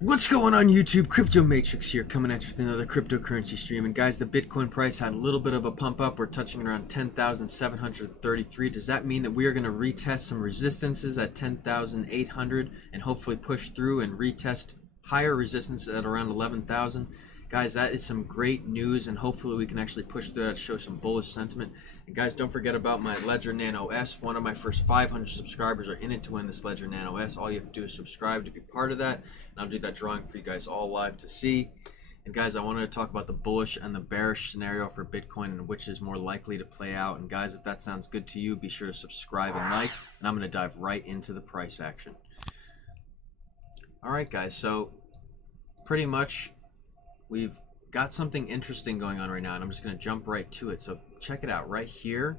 What's going on YouTube? Crypto Matrix here, coming at you with another cryptocurrency stream. And guys, the Bitcoin price had a little bit of a pump up. We're touching around 10,733. Does that mean that we are going to retest some resistances at 10,800 and hopefully push through and retest higher resistance at around 11,000? Guys, that is some great news, and hopefully we can actually push through that, show some bullish sentiment. And guys, don't forget about my Ledger Nano S. One of my first 500 subscribers are in it to win this Ledger Nano S. All you have to do is subscribe to be part of that, and I'll do that drawing for you guys all live to see. And guys, I wanted to talk about the bullish and the bearish scenario for Bitcoin and which is more likely to play out. And guys, if that sounds good to you, be sure to subscribe and like, and I'm going to dive right into the price action. All right, guys, so pretty much we've got something interesting going on right now, and I'm just going to jump right to it. So check it out right here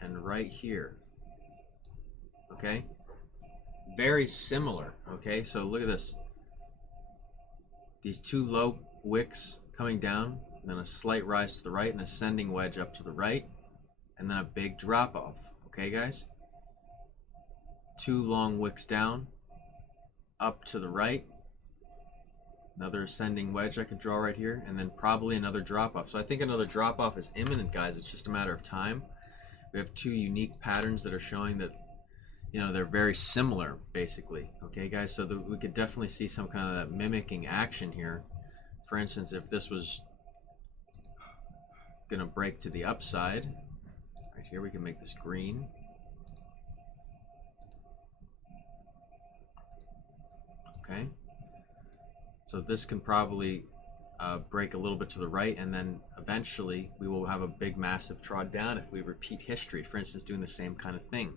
and right here. Okay, very similar. Okay, so look at this, these two low wicks coming down, and then a slight rise to the right, an ascending wedge up to the right, and then a big drop off. Okay guys, two long wicks down, up to the right, another ascending wedge I could draw right here, and then probably another drop off. So I think another drop off is imminent, guys. It's just a matter of time. We have two unique patterns that are showing that, you know, they're very similar basically. Okay guys, so we could definitely see some kind of that mimicking action here. For instance, if this was gonna break to the upside right here, we can make this green. Okay, so this can probably break a little bit to the right, and then eventually we will have a big massive drawdown if we repeat history, for instance doing the same kind of thing.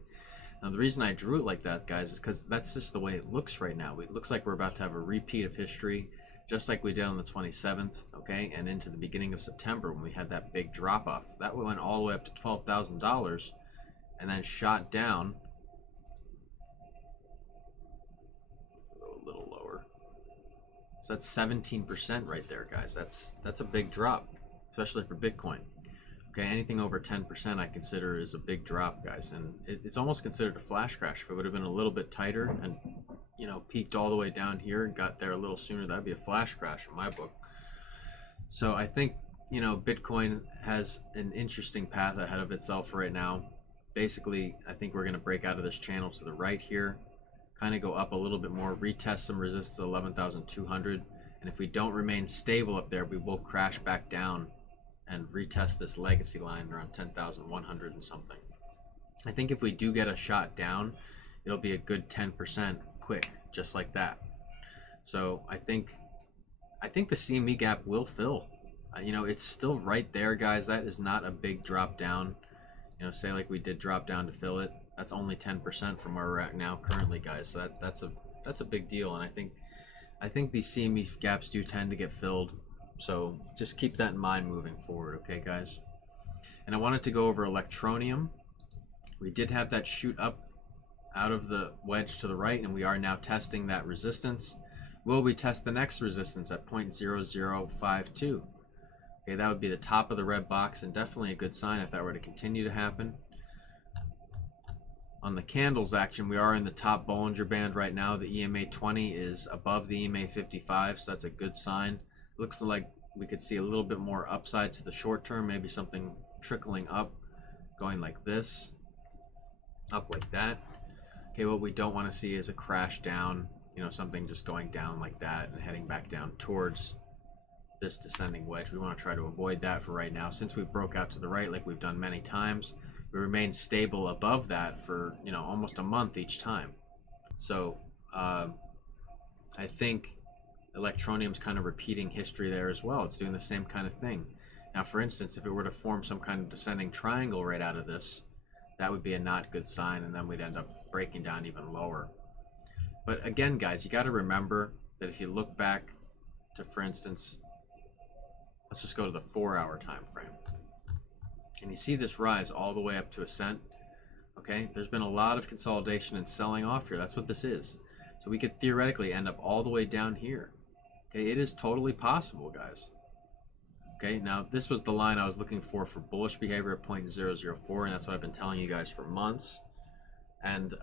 Now the reason I drew it like that, guys, is because that's just the way it looks right now. It looks like we're about to have a repeat of history, just like we did on the 27th, okay, and into the beginning of September when we had that big drop off. That went all the way up to $12,000 and then shot down a little lower. So that's 17% right there, guys. That's a big drop, especially for Bitcoin. Okay, anything over 10% I consider is a big drop, guys, and it's almost considered a flash crash. If it would have been a little bit tighter and, you know, peaked all the way down here and got there a little sooner, that'd be a flash crash in my book. So I think, you know, Bitcoin has an interesting path ahead of itself right now. Basically, I think we're going to break out of this channel to the right here, kind of go up a little bit more, retest some resistance at 11,200, and if we don't remain stable up there, we will crash back down and retest this legacy line around 10,100 and something. I think if we do get a shot down, it'll be a good 10% quick, just like that. So I think the CME gap will fill. You know, it's still right there, guys. That is not a big drop down. You know, say like we did drop down to fill it. That's only 10% from where we're at now currently, guys. So that's a big deal, and I think these CME gaps do tend to get filled. So just keep that in mind moving forward, okay guys? And I wanted to go over Electroneum. We did have that shoot up out of the wedge to the right, and we are now testing that resistance. Will we test the next resistance at 0.0052? Okay, that would be the top of the red box, and definitely a good sign if that were to continue to happen. On the candles action, we are in the top Bollinger Band right now. The EMA 20 is above the EMA 55, so that's a good sign. Looks like we could see a little bit more upside to the short term, maybe something trickling up, going like this, up like that. Okay, what we don't want to see is a crash down, you know, something just going down like that and heading back down towards this descending wedge. We want to try to avoid that for right now. Since we broke out to the right like we've done many times, we remain stable above that for, you know, almost a month each time. So I think Electroneum's kind of repeating history there as well. It's doing the same kind of thing. Now, for instance, if it were to form some kind of descending triangle right out of this, that would be a not good sign, and then we'd end up breaking down even lower. But again, guys, you got to remember that if you look back to, for instance, let's just go to the 4-hour time frame, and you see this rise all the way up to a cent. Okay, there's been a lot of consolidation and selling off here. That's what this is. So we could theoretically end up all the way down here. Okay, it is totally possible, guys. Okay, now this was the line I was looking for bullish behavior at 0.004, and that's what I've been telling you guys for months. And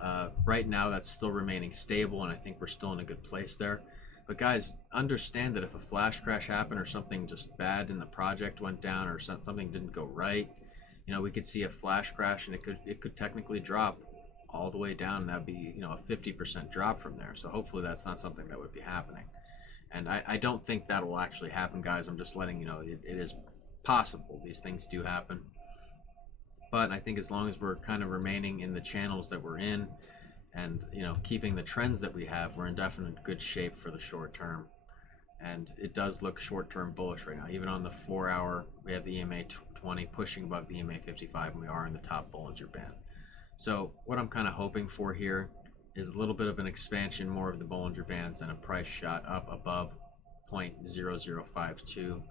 right now that's still remaining stable, and I think we're still in a good place there. But guys, understand that if a flash crash happened or something just bad in the project went down or something didn't go right, you know, we could see a flash crash and it could technically drop all the way down, and that'd be, you know, a 50% drop from there. So hopefully that's not something that would be happening. And I don't think that will actually happen, guys. I'm just letting you know it is possible. These things do happen. But I think as long as we're kind of remaining in the channels that we're in, and you know, keeping the trends that we have, we're in definite good shape for the short term. And it does look short term bullish right now. Even on the 4 hour, we have the EMA 20 pushing above the EMA 55, and we are in the top Bollinger Band. So what I'm kind of hoping for here is a little bit of an expansion more of the Bollinger Bands and a price shot up above 0.0052.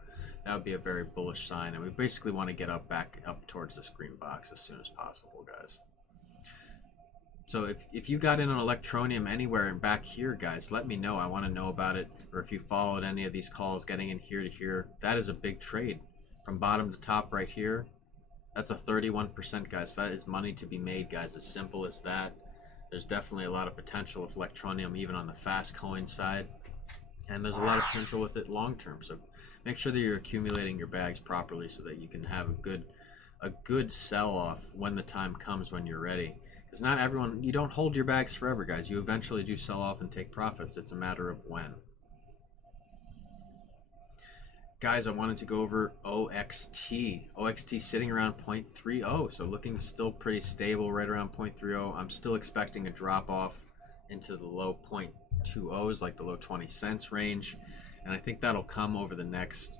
That would be a very bullish sign, and we basically want to get back up towards this green box as soon as possible, guys. So if you got in on Electroneum anywhere and back here, guys, let me know. I want to know about it. Or if you followed any of these calls getting in here to here, that is a big trade. From bottom to top right here, that's a 31%, guys. That is money to be made, guys. As simple as that. There's definitely a lot of potential with Electroneum, even on the fast coin side. And there's a lot of potential with it long term. So make sure that you're accumulating your bags properly so that you can have a good sell off when the time comes, when you're ready. Because not everyone, you don't hold your bags forever, guys. You eventually do sell off and take profits. It's a matter of when. Guys, I wanted to go over OXT. OXT sitting around 0.30, so looking still pretty stable right around 0.30. I'm still expecting a drop off into the low 0.20s, like the low 20 cents range. And I think that'll come over the next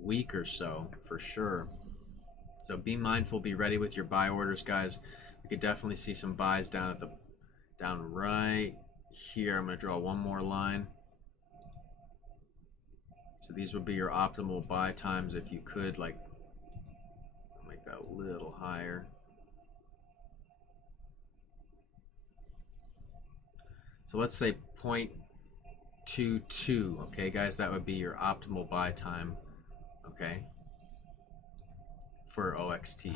week or so for sure. So be mindful, be ready with your buy orders, guys. We could definitely see some buys down right here. I'm going to draw one more line. So these would be your optimal buy times if you could, like, make that a little higher. So let's say 0.22, okay, guys, that would be your optimal buy time, okay, for OXT.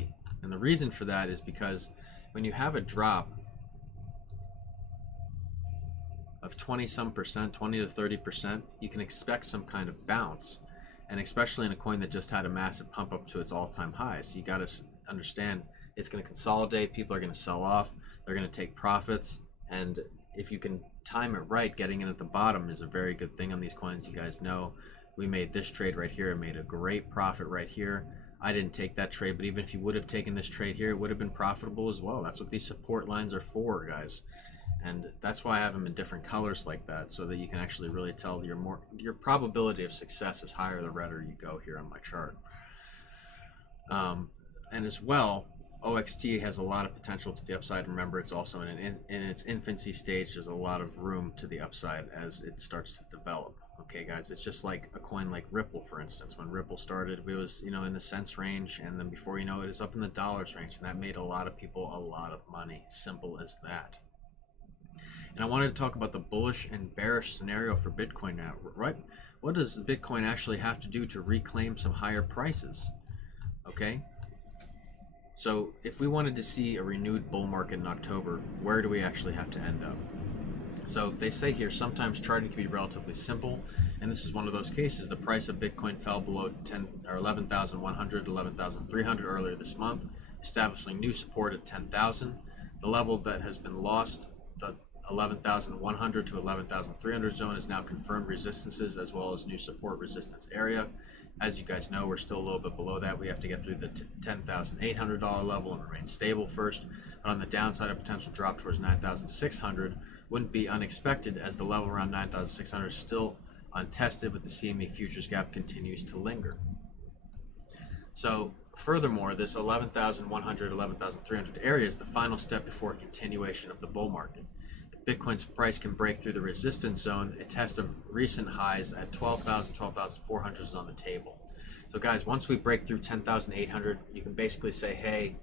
And the reason for that is because when you have a drop of 20-some%, 20 to 30%, you can expect some kind of bounce. And especially in a coin that just had a massive pump up to its all-time highs. You got to understand it's going to consolidate, people are going to sell off, they're going to take profits, and if you can time it right, getting in at the bottom is a very good thing on these coins. You guys know we made this trade right here and made a great profit right here. I didn't take that trade, but even if you would have taken this trade here, it would have been profitable as well. That's what these support lines are for, guys. And that's why I have them in different colors like that, so that you can actually really tell your probability of success is higher the redder you go here on my chart. And as well, OXT has a lot of potential to the upside. Remember, it's also in its infancy stage. There's a lot of room to the upside as it starts to develop. Okay, guys, it's just like a coin like Ripple, for instance. When Ripple started, it was, you know, in the cents range, and then before you know it, it's up in the dollars range, and that made a lot of people a lot of money. Simple as that. And I wanted to talk about the bullish and bearish scenario for Bitcoin now, right? What does Bitcoin actually have to do to reclaim some higher prices? Okay, so if we wanted to see a renewed bull market in October, where do we actually have to end up? So they say here, sometimes charting can be relatively simple, and this is one of those cases. The price of Bitcoin fell below 11,100, 11,300 earlier this month, establishing new support at 10,000. The level that has been lost, the 11,100 to 11,300 zone, is now confirmed resistances as well as new support resistance area. As you guys know, we're still a little bit below that. We have to get through the $10,800 level and remain stable first. But on the downside, a potential drop towards 9,600 wouldn't be unexpected, as the level around 9,600 is still untested, but the CME futures gap continues to linger. So furthermore, this 11,100, 11,300 area is the final step before a continuation of the bull market. If Bitcoin's price can break through the resistance zone, a test of recent highs at 12,000, 12,400 is on the table. So guys, once we break through 10,800, you can basically say, hey,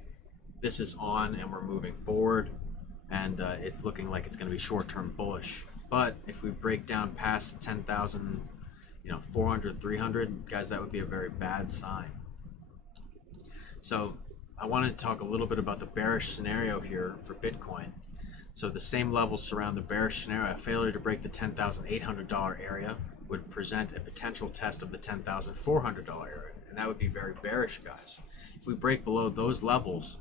this is on and we're moving forward, and it's looking like it's going to be short-term bullish. But if we break down past 10,000, 400, 300, guys, that would be a very bad sign. So I wanted to talk a little bit about the bearish scenario here for Bitcoin. So the same levels surround the bearish scenario. A failure to break the $10,800 area would present a potential test of the $10,400 area, and that would be very bearish, guys. If we break below those levels,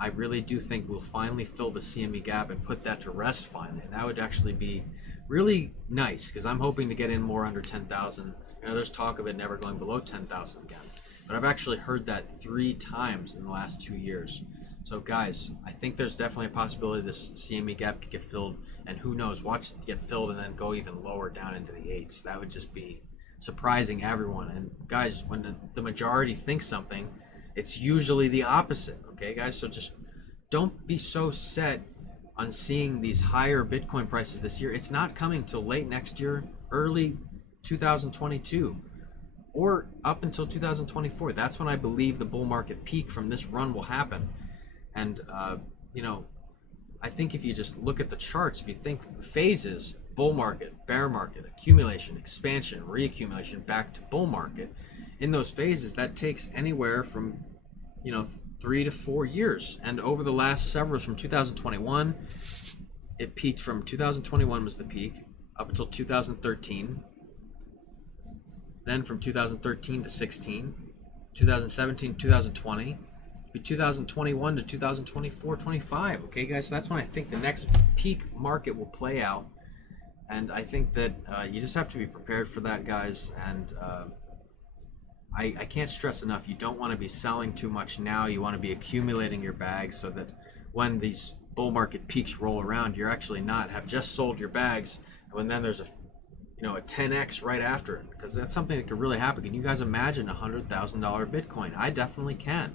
I really do think we'll finally fill the CME gap and put that to rest finally, and that would actually be really nice, because I'm hoping to get in more under 10,000. You know, there's talk of it never going below 10,000 again, but I've actually heard that 3 times in the last 2 years. So guys, I think there's definitely a possibility this CME gap could get filled, and who knows, watch it get filled and then go even lower down into the 8s. That would just be surprising everyone. And guys, when the majority thinks something, it's usually the opposite, okay guys? So just don't be so set on seeing these higher Bitcoin prices this year. It's not coming till late next year, early 2022, or up until 2024. That's when I believe the bull market peak from this run will happen. And, you know, I think if you just look at the charts, if you think phases, bull market, bear market, accumulation, expansion, reaccumulation, back to bull market, in those phases, that takes anywhere from, you know, 3 to 4 years. And over the last several, from 2021, it peaked from 2021 was the peak, up until 2013. Then from 2013 to 16, 2017, 2020. 2021 to 2024, 25. Okay, guys, so that's when I think the next peak market will play out, and I think that you just have to be prepared for that, guys. And I can't stress enough, you don't want to be selling too much now. You want to be accumulating your bags so that when these bull market peaks roll around, you're actually not have just sold your bags, and then there's a 10x right after it, because that's something that could really happen. Can you guys imagine $100,000 Bitcoin? I definitely can.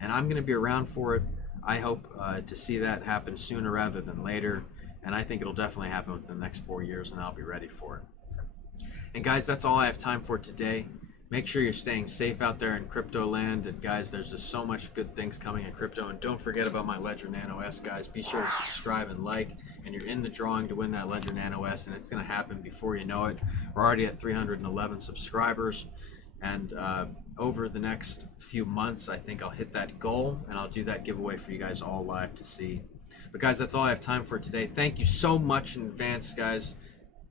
And I'm going to be around for it. I hope to see that happen sooner rather than later. And I think it'll definitely happen within the next 4 years, and I'll be ready for it. And guys, that's all I have time for today. Make sure you're staying safe out there in crypto land. And guys, there's just so much good things coming in crypto. And don't forget about my Ledger Nano S, guys. Be sure to subscribe and like. And you're in the drawing to win that Ledger Nano S. And it's going to happen before you know it. We're already at 311 subscribers. And over the next few months, I think I'll hit that goal, and I'll do that giveaway for you guys all live to see. But guys, that's all I have time for today. Thank you so much in advance, guys.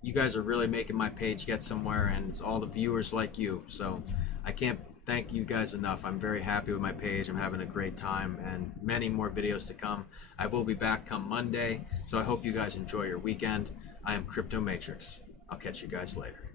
You guys are really making my page get somewhere, and it's all the viewers like you. So I can't thank you guys enough. I'm very happy with my page. I'm having a great time, and many more videos to come. I will be back come Monday, so I hope you guys enjoy your weekend. I am Crypto Matrix. I'll catch you guys later.